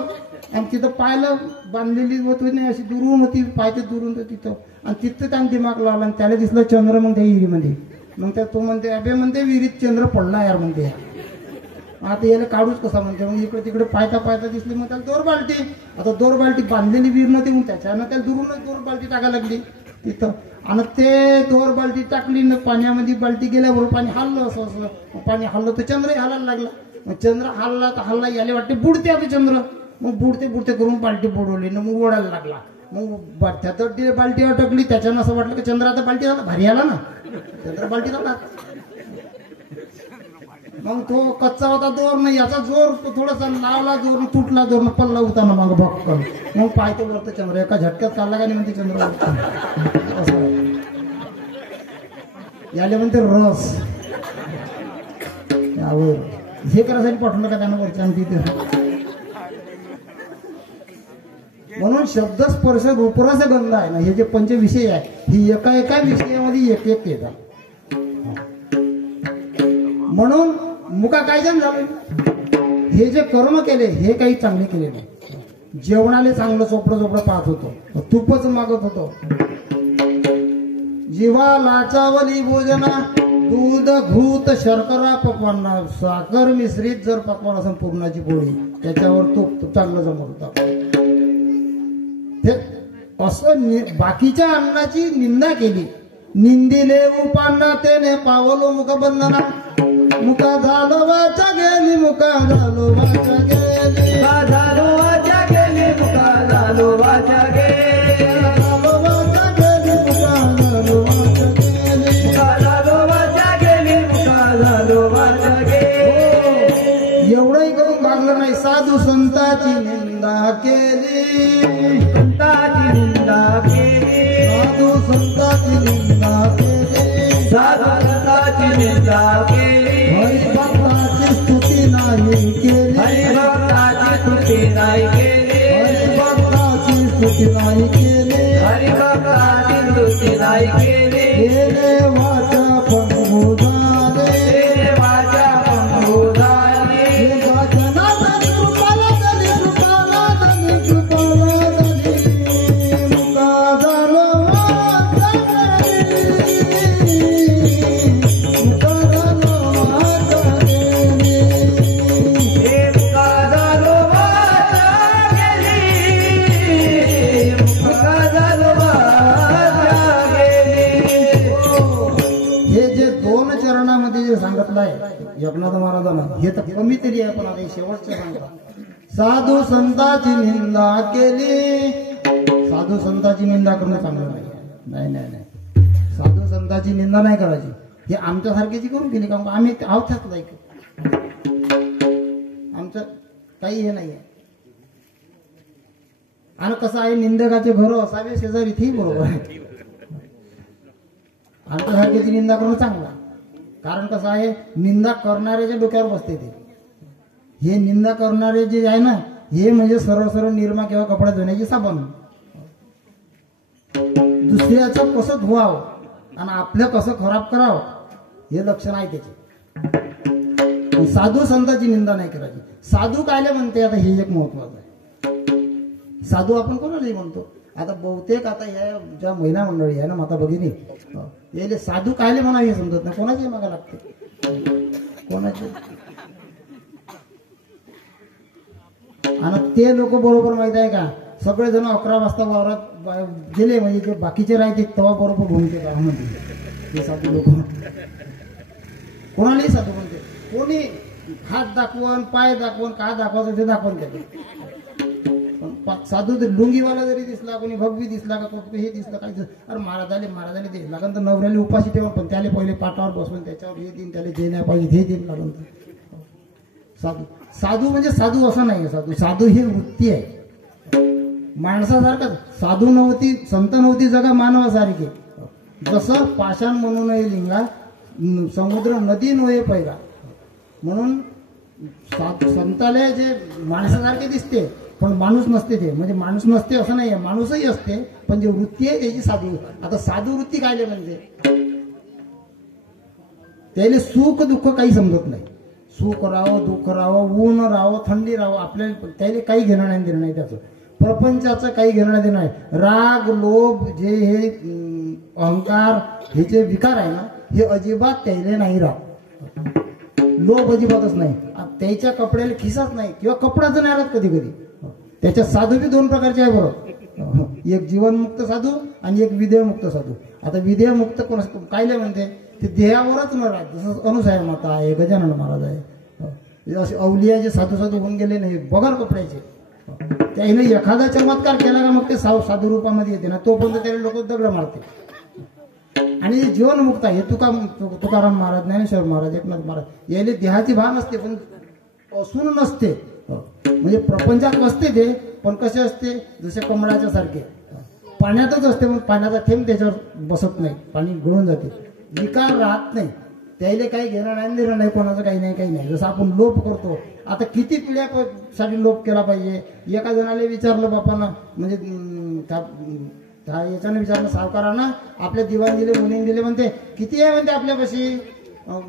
आणि तिथं पाहिलं बांधलेली होती नाही, अशी दुरून होती, पायते दुरून होती तिथं. आणि तिथं त्यानं दिमाग लावला, आणि त्याला दिसलं चंद्र मग त्या विहिरीमध्ये. मग त्या तो म्हणते अबे म्हणते विहिरीत चंद्र पडला यार म्हणते. आता याला काढूच कसा म्हणते. मग इकडे तिकडे पायता दिसली, मग त्याला 2 बाल्टी. आता 2 बाल्टी बांधलेली विहीर नव्हती, मग त्याच्यानं त्याला दुरूनच 2 बाल्टी टाकायला लागली तिथं. आणि ते 2 बाल्टी टाकली ना पाण्यामध्ये, बाल्टी गेल्याबरोबर पाणी हल्लं, असं पाणी हल्लं तर चंद्रही हलायला लागला. मग चंद्र हल्ला तर हल्ला, याला वाटते बुडते आता चंद्र. मग बुडते करून बाल्टी बुडवली ना, मग ओढायला लागला. मग त्यात बाल्टी अटकली. त्याच्यानं असं वाटलं की चंद्र आता बाल्टी झाला, भारी आला ना चंद्र, बाल्टी झाला. मग तो कच्चा होता दोर नाही, याचा जोर थोडासा लावला, जोर तुटला, जोर पल्ला होता ना मग बघ. मग पाहतो वरतं चंद्र, एका झटक्यात काढला का नाही म्हणते चंद्र. याले म्हणते रस. हे करायसाठी पाठवलं का त्यानं वरच्या तिथे. म्हणून शब्द स्पर्श रूपरस गंध आहे ना, हे जे 5 विषय आहे, ही एका विषयामध्ये एक येतात. म्हणून मुका काय जण झालं, हे जे कर्म केले हे काही चांगले केले नाही. जेवणाले चांगलं चोपडं पाहत होतो, तूपच मागत होतो. जीवा लाचावली भोजना, दूध घूत शर्करा पकवान, साखर मिश्रित जर पकवान असं पूर्णाची पोळी, त्याच्यावर तूप चांगलं जमत होता. असं बाकीच्या अन्नाची निंदा केली. निंदिले उपांना तेने पावलो मुखबंधना, मुका झालो वाचा गेली मुका झालो वाचा गेली झालो वाचा गेली मुका झालो वाचा गेली झालो वाचा गेली मुका झालो वाचा गेली झालो वाचा गेली मुका झालो वाचा गेली एवढंही करून भागलं नाही साधू संताची निंदा केली संताची निंदा केली साधू संताची निंदा केली साधू संताची निंदा केली हरिभक्ताची स्तुती नाही केली हरिभक्ताची स्तुती नाही केली हरिभक्ताची स्तुती नाही केली हरिभक्ताची स्तुती नाही केली गेले वाचा पंगू झाले देवाच्या पंगोदाने जनार्दन कृपाला दली कृपाला दली कृपाला दली मुका झालो वाचा गेली मुका झालो वाचा गेली हे मुका झालो वाचा गेली मुका झालो वाचा गेली हे जे दोन चरणामध्ये जे सांगितलं आहे एकनाथ महाराजांना हे तर कमी तरी आहे पण आता हे शेवटचं सांगतात साधू संताची निंदा केली साधू संताची निंदा करणं चांगलं नाही नाही नाही नाही साधू संताची निंदा नाही करायची हे आमच्यासारख्याची करून गेली का आम्ही आहोत लाईक आमचं काही हे नाही आहे आणि कसं आहे निंदकाचे घर असावे शेजारी ती बरोबर आहे आमच्यासारख्याची निंदा करणं चांगला कारण कसं आहे निंदा करणाऱ्याच्या डोक्यावर बसते ते हे निंदा करणारे जे आहे ना हे म्हणजे सरळ सरळ निरमा किंवा कपडा धुण्याची साबण दुसऱ्याचं कसं धुवावं आणि आपलं कसं खराब करावं हे लक्ष नाही त्याचे साधू संताची निंदा नाही करायची साधू कायले म्हणते आता हे एक महत्वाचं आहे साधू आपण कोणालाही म्हणतो आता बहुतेक आता ह्या ज्या महिला मंडळी आहे ना माता भगिनी याले साधू कायले म्हणावे हे समजत नाही कोणाची मागा लागते कोणाचे आणि ते लोक बरोबर माहित आहे का सगळेजण 11 वाजता वावरात गेले म्हणजे जे बाकीचे राहते तेव्हा बरोबर भूमिके का म्हणते हे साधू लोक कोणालाही साधू म्हणते कोणी हात दाखवून पाय दाखवून काय दाखवायचं ते दाखवून त्याचे साधू लुंगीवाला जरी दिसला कोणी भगवी दिसला का हे दिसलं काय अरे महाराजाले दे लागन तर नवऱ्याला उपाशी ठेवून पण त्याला पहिले पाटावर बसवून त्याच्यावर हे दिन त्याला जे नाही पाहिजे हे दिन लागून साधू साधू म्हणजे साधू असं नाही साधू ही वृत्ती आहे माणसासारखं साधू नव्हती संत नव्हती जगा मानवासारखी जसं पाषाण म्हणू नये लिंगा समुद्र नदी नव्हे पैगा म्हणून संताला जे माणसासारखे दिसते पण माणूस नसते ते म्हणजे माणूस नसते असं नाही आहे माणूसही असते पण जे वृत्ती आहे त्याची साधू आता साधू वृत्ती काय म्हणजे त्याला सुख दुःख काही समजत नाही सुख राहावं दुःख राहावं ऊन राहावं थंडी राहावं आपल्याला त्याला काही घेणं नाही देणं नाही त्याचं प्रपंचाचं काही घेणं देणं नाही राग लोभ जे हे अहंकार हे जे विकार आहे ना हे अजिबात त्याला नाही राहत लोभ अजिबातच नाही त्याच्या कपड्याला खिसाच नाही किंवा कपडाच नाही राहत कधी कधी त्याच्यात साधू बी 2 प्रकारचे आहे बरोबर एक जीवनमुक्त साधू आणि एक विदेहमुक्त साधू आता विदेहमुक्त कोण कायले म्हणते ते देहावरच न राहत जसं अनुसाय माता आहे गजानन महाराज आहे असे अवलिया जे साधू होऊन गेले नाही बगर कपड्याचे त्याने एखादा चमत्कार केला का मग ते साधू रूपामध्ये येते ना तोपर्यंत त्याला लोक दगड मारते आणि जे जीवनमुक्त आहे तुकाराम महाराज ज्ञानेश्वर महाराज एकनाथ महाराज याले देहाची भान असते पण असून नसते म्हणजे प्रपंचात बसते ते पण कसे असते जसे कमळाच्या सारखे पाण्यातच असते पण पाण्याचा थेंब त्याच्यावर बसत नाही पाणी गळून जाते विकार राहत नाही त्याला काही घेणं नाही देणं नाही कोणाचं काही नाही जसं आपण लोभ करतो आता किती पिढ्यासाठी लोभ केला पाहिजे एका जणाला विचारलं बापांना म्हणजे याच्यानं विचारलं सावकारांना आपल्या दिवाण दिले मुलीन दिले म्हणते किती आहे म्हणते आपल्यापाशी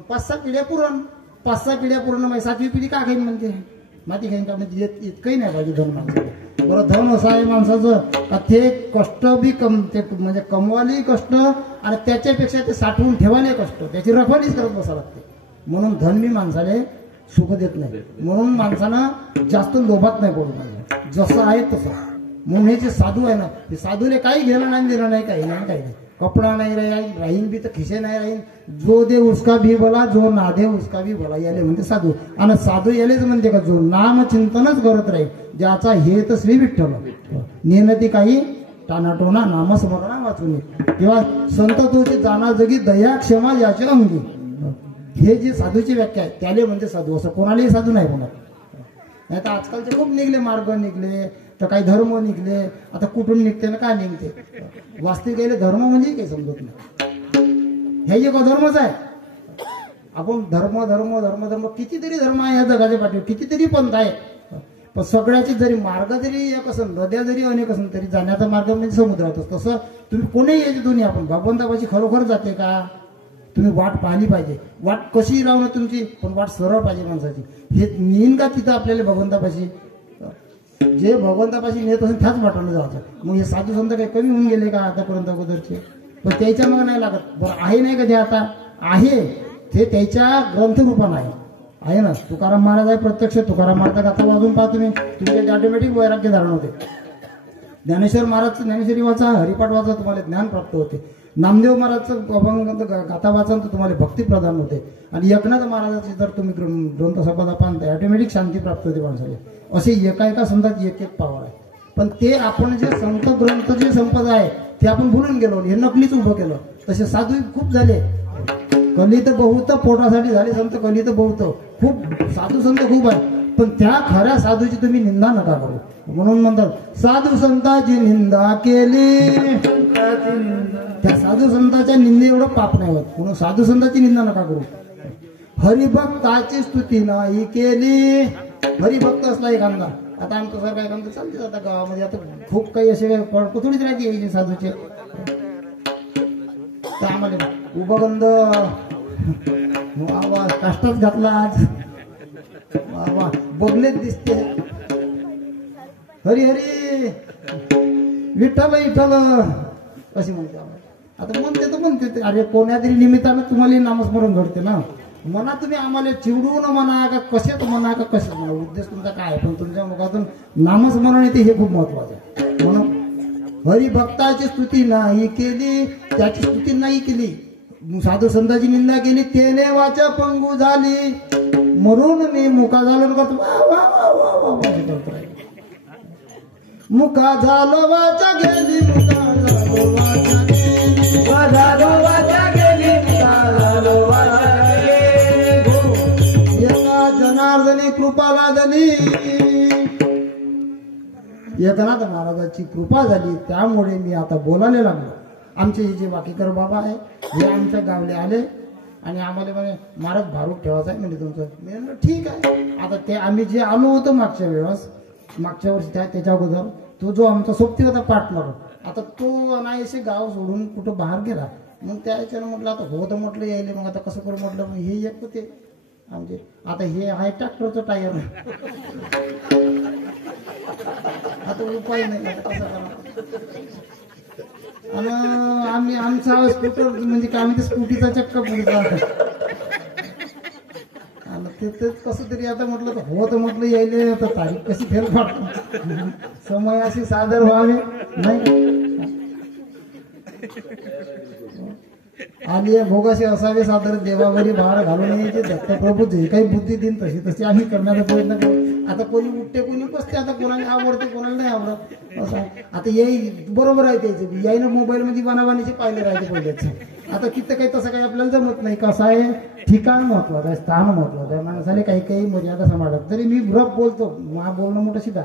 5-6 पिढ्या पुरण 5-6 पिढ्या पूर्ण म्हणजे 7वी पिढी का खाईन म्हणते माती खाईन का म्हणजे इतकंही नाही पाहिजे धन माणसाचं बरं धन असं आहे माणसाचं का ते कष्ट बी ते म्हणजे कमवाली कष्ट आणि त्याच्यापेक्षा ते साठवून ठेवायला कष्ट त्याची रखवालीच करत बसावं लागते म्हणून धन मी माणसाला सुख देत नाही म्हणून माणसानं जास्त लोभात नाही पडू नये जसं आहे तसं म्हणून हे जे साधू आहे ना ते साधूला काही घेणं नाही देणं नाही काही नाही कपड़ा नहीं राहीन भी तर खिसे नाही राहीन. जो दे उसका भी भला, जो ना दे उसका भी भला, याले म्हणते साधू. आणि साधू यालेच म्हणते का जो नाम चिंतनच करत राहील, ज्याचा हेत श्री विठ्ठल, नेनती काही टानाटोना नामस्मरणा वाचून, किंवा संत तुझी जाना जगी दया क्षमा याच्या अंगी. हे जी साधूची व्याख्या आहे त्याले म्हणते साधू. असं कोणालाही साधू नाही होणार. नाही तर आजकालचे खूप निघले मार्ग, निघले तर काही धर्म निघले. आता कुठून निघते ना काय निघते. वास्तविक गेले धर्म म्हणजे काही समजत नाही. हे जे धर्मच आहे. आपण धर्म धर्म धर्म धर्म कितीतरी धर्म आहे या जगाच्या पाठीवर, कितीतरी पंथ आहे. पण सगळ्याचे जरी मार्ग जरी एक असेल, नद्या जरी अनेक असेल, तरी जाण्याचा मार्ग म्हणजे समुद्रातच. तसं तुम्ही कोणीही याची दोन्ही आपण भगवंतापाशी खरोखर जाते का, तुम्ही वाट पाहिली पाहिजे. वाट कशी राहणं तुमची, पण वाट सरळ पाहिजे माणसाची. हे नेईन का तिथं आपल्याला भगवंतापाशी. जे भगवंतापाशी नेत असेल त्याच वाटानं जायचं. मग हे साधू संत काही कमी होऊन गेले का आतापर्यंत अगोदरचे. पण त्याच्या मग नाही लागत. बरं आहे नाही का ते आता आहे ते त्याच्या ग्रंथरूपानं आहे ना. तुकाराम महाराज आहे प्रत्यक्ष. तुकाराम महाराज आता वाजून पाहा तुम्ही, तुमच्या ऑटोमॅटिक वैराग्य धारण होते. ज्ञानेश्वर महाराजचं ज्ञानेश्वरी वाचा, हरिपाठ वाचा, तुम्हाला ज्ञान प्राप्त होते. नामदेव महाराजचं अभंग गाथा वाचा तर तुम्हाला भक्ती प्रदान होते. आणि एकनाथ महाराजाची जर तुम्ही ग्रंथ संपदा पाहता ऑटोमॅटिक शांती प्राप्त होते माणसाला. असे एका संतांची एक एक पावर आहे. पण ते आपण जे संत ग्रंथ जे संपदा आहे ते आपण भुलून गेलो, हे नकलीच उभं केलं. तसे साधू खूप झाले. कलित बहुत पोटासाठी झाले संत, कलित बहुत खूप साधू संत खूप आहे. पण त्या खऱ्या साधूची तुम्ही निंदा नका करू. म्हणून म्हणतात साधू संतांची निंदा केली, त्या साधू संतांच्या निंदे एवढं पाप नाही होत. म्हणून साधू संतांची निंदा नका करू. हरिभक्ताची स्तुती नाही केली. हरिभक्त असला एखादा, आता आमचं सारखा एखादा चालते आता गावामध्ये, आता खूप काही असे थोडीच राहते यायचे साधूचे. तर आम्हाला उभगंध वा कष्टात घातला आज, वा बघलेच दिसते. हरी हरी विठ्ठल विठ्ठल अशी म्हणते. आता म्हणते तर म्हणते, अरे कोण्या तरी निमित्तानं तुम्हाला नामस्मरण घडते ना. म्हणा तुम्ही आम्हाला चिवडून म्हणा का कशात म्हणा का कशात म्हणा, उद्देश तुमचा काय आहे, पण तुमच्या मुखातून नामस्मरण येते हे खूप महत्वाचं आहे. म्हणून हरिभक्ताची स्तुती नाही केली, त्याची स्तुती नाही केली, साधू संतांची निंदा केली, तेने वाचा पंगू झाली. म्हणून मी मुका झालो करतो वा वा वा वा वा करतो. मुका झालो वाचा गेली, मुका झालो वाचा गेली, मुका झालो वाचा गेली, मुका झालो वाचा गेली. एका जनार्दनी कृपा लादली. एकनाथ महाराजांची कृपा झाली, त्यामुळे मी आता बोलायला लागलो. आमचे जे वाकीकर बाबा आहे हे आमच्या गावले आले आणि आम्हाला म्हणे महाराज भारूक ठेवायचा आहे म्हणजे तुमचं. मी म्हणलं ठीक आहे. आता ते आम्ही जे आलो होतो मागच्या वर्षी त्याच्या अगोदर तो जो आमचा सोबती होता पार्टनर, आता तो अनायसे गाव सोडून कुठं बाहेर गेला. मग त्याच्यानं म्हटलं आता हो तर म्हटलं यायले, मग आता कसं करू म्हटलं. मग हे एक होते आमचे, आता हे आहे ट्रॅक्टरचं टायर. आता उपाय नाही, आता कसं करा. आणि आम्ही आमचा स्कूटर म्हणजे काय म्हणते स्कूटीचा चक्का पुढचा. आणि ते कसं तरी आता म्हटलं तर हो तर म्हटलं यायले, आता तारीख कशी फेल पडतो, समय अशी सादर व्हावे नाही. आली भोगाशी असावे सादर, देवावरी भार घालून यायचे. दत्तप्रभू जे काही बुद्धी देईन तशी तशी आम्ही करण्याचा प्रयत्न करू. आता कोणी उठते कोणी बसते, आता कोणाला आवडते कोणाला नाही आवडत असं. आता याई बरोबर आहे त्याचे, याईनं मोबाईल मध्ये बनावानीचे पाहिले राहायचे पहिलेच. आता तिथं काही तसं काही आपल्याला जमत नाही. कसं आहे ठिकाण महत्वाचं आहे, स्थान महत्वाचं आहे. माणसाला काही काही मर्यादा सांभाळतात. तरी मी रफ बोलतो, बोलणं मोठं शिका.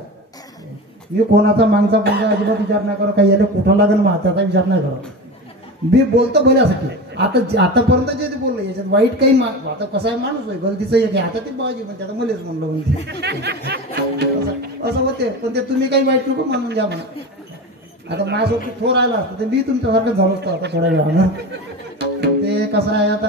मी कोणाचा मागचा बोलता अजिबात विचार नाही करत, काही याला कुठं लागेल मग त्याचा विचार नाही करत. मी बोलतो भल्यासाठी. आतापर्यंत जे ते बोललं याच्यात वाईट काही आता कसं आहे माणूस आहे गलतीचं एक आहे. आता ते बाजी म्हणते, आता मलाच म्हणलं म्हणजे असं होते. पण ते तुम्ही काही वाईट नको म्हणून द्या म्हणा. आता माझ्यासोबत थोर आला असतं तर मी तुमच्यासारखं झालो असतो आता थोड्या वेळानं. ते कसं आहे आता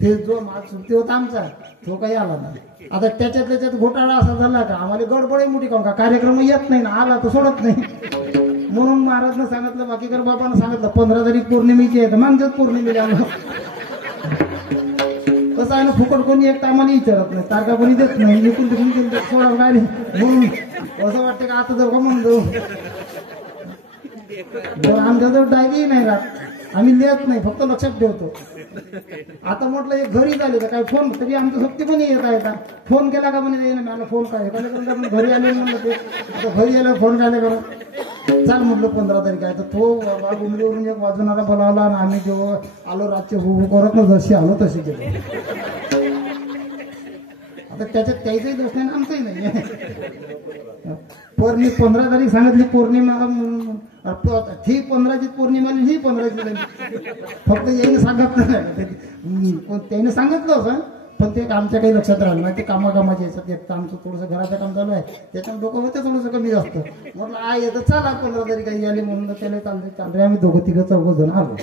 ते जो माल सुट्टी होता आमचा तो काही आला नाही. आता त्याच्यात घोटाळा असा झाला का आम्हाला गडबड मोठी का कार्यक्रम येत नाही ना, आला तर सोडत नाही. म्हणून महाराजनं सांगितलं, वाकीकर बाबांना सांगितलं 15 तारीख पौर्णिमेची आहे तर मागच्याच पौर्णिमेला आलो. कसं आहे ना, फुकट कोणी एक टायमाने विचारत नाही, तारखा कोणी देत नाही. निकून तिकून सोडा काय म्हणून असं वाटतं का आता जाऊ का म्हणून जाऊ. तर आमच्याजवळ डायरी नाही राहत, आम्ही लिहत नाही, फक्त लक्षात ठेवतो. आता म्हटलं हे घरी झाले तर काय फोन, तरी आमचं सक्ती पण येत आहे का फोन केला का म्हणे मला फोन काय आपण घरी आले म्हणलं ते आता घरी आलं फोन काय करा चाल म्हटलं 15 तारीख आहे तर तो उमरीवरून एक वाजवणारा बोलावला आणि आम्ही जेव्हा आलो रातचे हो करत ना जशी आलो तशी गेलो. आता त्याच्यात त्याचाही दोष नाही आमचाही नाही. 15 तारीख सांगितली पौर्णिमा म्हणून ही 15ची पौर्णिमा ही 15ची फक्त याने सांगत नाही, त्याने सांगितलं असं पण ते आमच्या काही लक्षात राहिलं नाही. ते कामाकामाचे याच्यात एक तर आमचं थोडंसं घराचं काम चालू आहे त्याच्यात डोकं होते थोडंसं कमी जास्त. म्हटलं आ येतं चला 15 तारीख काही आली म्हणून त्याला चालले आम्ही 2-3 जण आलो.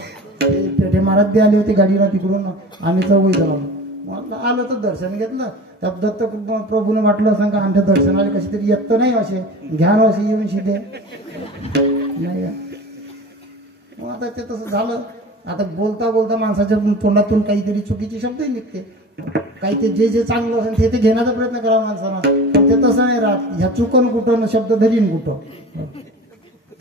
पेठे महाराज बी आले होते गाडीला तिकडून, आम्ही 4 जण आलो. म्हटलं आलं तर दर्शन घेतलं. त्या दत्त प्रभूने वाटलं असं का आमच्या दर्शनाला कशी तरी येत नाही असे घ्यान असे येऊन शिदे नाही का. मग आता ते तसं झालं. आता बोलता बोलता माणसाच्या तोंडातून काहीतरी चुकीचे शब्दही निघते. काही ते जे चांगलं असेल ते घेण्याचा प्रयत्न करावा माणसानं, पण ते तसं नाही राहत. ह्या चुकन कुठं शब्द धरीन कुठं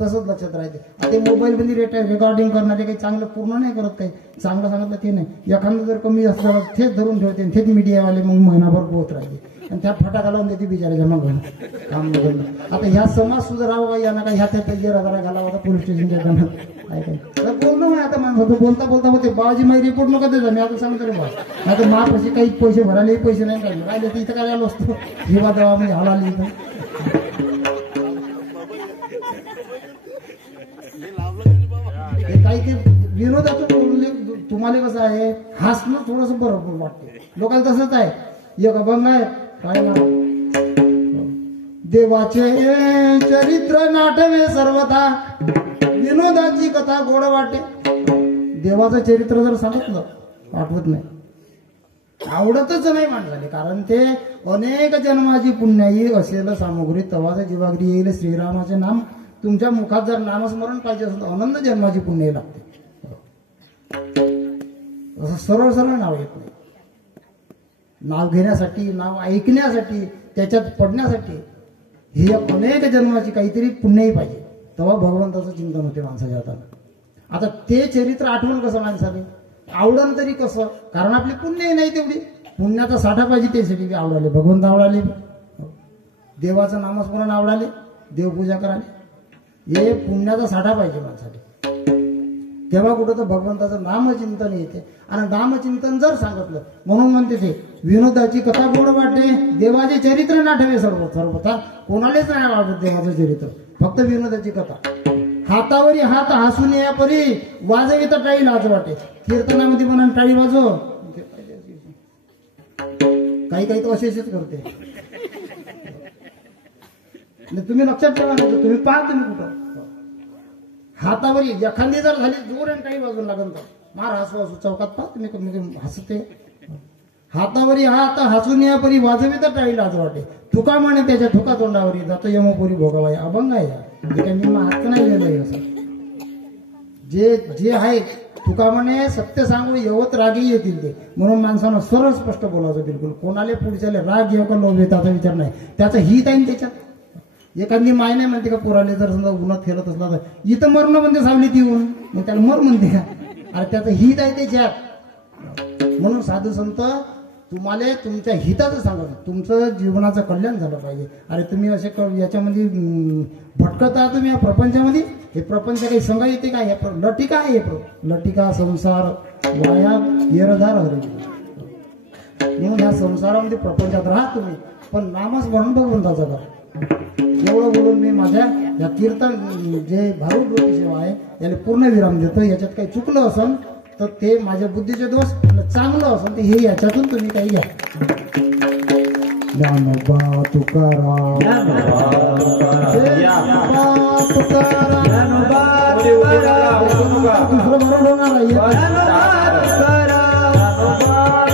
तसंच लक्षात राहते. आता मोबाईल मध्ये रेकॉर्डिंग करणारे काही चांगलं पूर्ण नाही करत, काही चांगलं सांगितलं ते नाही. एखादं जर कमी असलं तेच धरून ठेवते, तेच मीडियावाले मग महिनाभर पोहोच राहते आणि त्यात फटाका लावून देते बिचाराच्या मग काम बघून. आता ह्या समाज सुधारावं का यांना काय ह्या त्या घालावा होता पोलीस स्टेशनच्या त्यांना काय काय बोलणं नाही. आता माणसं बोलता बोलता होते बाबाजी माझी रिपोर्ट नको देता मी आता सांगतो रे बा आता महापाशी काही पैसे भरायलाही पैसे नाही काढले राहिले तर इथं काय आलो असतो जीवा देवा मी हलाली इथं. काही विरोधाचं तुम्हाला कसं आहे हसणं थोडंसं बरोबर वाटते. लोकांना तसंच आहे एक अभंग आहे काय ना देवाचे चरित्र नाटवे सर्वथा विनोदाची कथा गोड वाटे. देवाचं चरित्र जर सांगितलं आठवत नाही, आवडतच नाही माणसाने, कारण ते अनेक जन्माची पुण्याई असेल सामुग्री तवाचा जीवाग्री येईल श्रीरामाचे नाम तुमच्या मुखात जर नामस्मरण पाहिजे असेल तर अनंत जन्माची पुण्य लागते. असं सरळ सरळ नाव येत नाही. नाव घेण्यासाठी नाव ऐकण्यासाठी त्याच्यात पडण्यासाठी ही अनेक जन्माची काहीतरी पुण्यही पाहिजे तेव्हा भगवंताचं चिंतन होते माणसाच्या हाताला. आता ते चरित्र आठवण कसं माणसाने आवडण तरी कसं, कारण आपली पुण्यही नाही तेवढी. पुण्याचा साठा पाहिजे त्यासाठी आवडाले भगवंत आवडाले, देवाचं नामस्मरण आवडाले, देवपूजा कराले, हे पुण्याचा साठा पाहिजे माणसाला. तेव्हा कुठं तर भगवंताचं नामचिंतन येते. आणि नामचिंतन जर सांगितलं म्हणून म्हणते ते विनोदाची कथा गोड वाटे देवाचे चरित्र नाठवे सर्वथा. कोणालाच नाही आवडत देवाचं चरित्र, फक्त विनोदाची कथा. हातावरी हात हसून या परी वाजवी तर टाळी लाज वाटे. कीर्तनामध्ये म्हणून टाळी वाजव काही काही तो असेच करते. तुम्ही लक्षात ठेवा नाही तुम्ही पहा तुम्ही कुठं हातावरी एखादी जर झाली जोर आणि काही वाजून लागल तर मार हसू हसू चौकात पहा तुम्ही कमी हसते. हातावरी हात हसून या परी वाजवी तर टाळी लाज वाटे. तुका म्हणे त्याच्या ठुका तोंडावरी जातो यमोपुरी भोगावा. अभंग आहे मी हात नाही लिहिलंय असं. जे आहे तुका म्हणे सत्य सांगू यवत रागी येतील ते, म्हणून माणसानं सरळ स्पष्ट बोलायचं. बिलकुल कोणाला पुढच्याला राग येऊ का लोभ येताचा विचार नाही. त्याचं हित आहे त्याच्यात. एखादी माय नाही म्हणते का पोराले जर समजा उन्हात खेळत असला तर इथं मरणं म्हणते सावलीत येऊन मग त्याला मर म्हणते का. अरे त्याचं हित आहे त्याच्यात. म्हणून साधू संत तुम्हाला तुमच्या हिताचं सांगत तुमचं जीवनाचं कल्याण झालं पाहिजे. अरे तुम्ही असे याच्यामध्ये भटकत आहात तुम्ही या प्रपंचामध्ये. हे प्रपंच काही संघ येते का, लटिका आहे. लटिका संसार वाया येरधार हरी. म्हणून ह्या संसारामध्ये प्रपंचात राहा तुम्ही, पण नामस्मरण भगवंताचं करा. एवढं बोलून मी माझ्या या कीर्तन जे भारूड सेवा आहे याला पूर्ण विराम देतो. याच्यात काही चुकलं असेल तर ते माझ्या बुद्धीचे दोष, चांगलं असेल तर हे याच्यातून तुम्ही काही घ्या. ज्ञानोबा तुकाराम दुसरं बरोबर होणार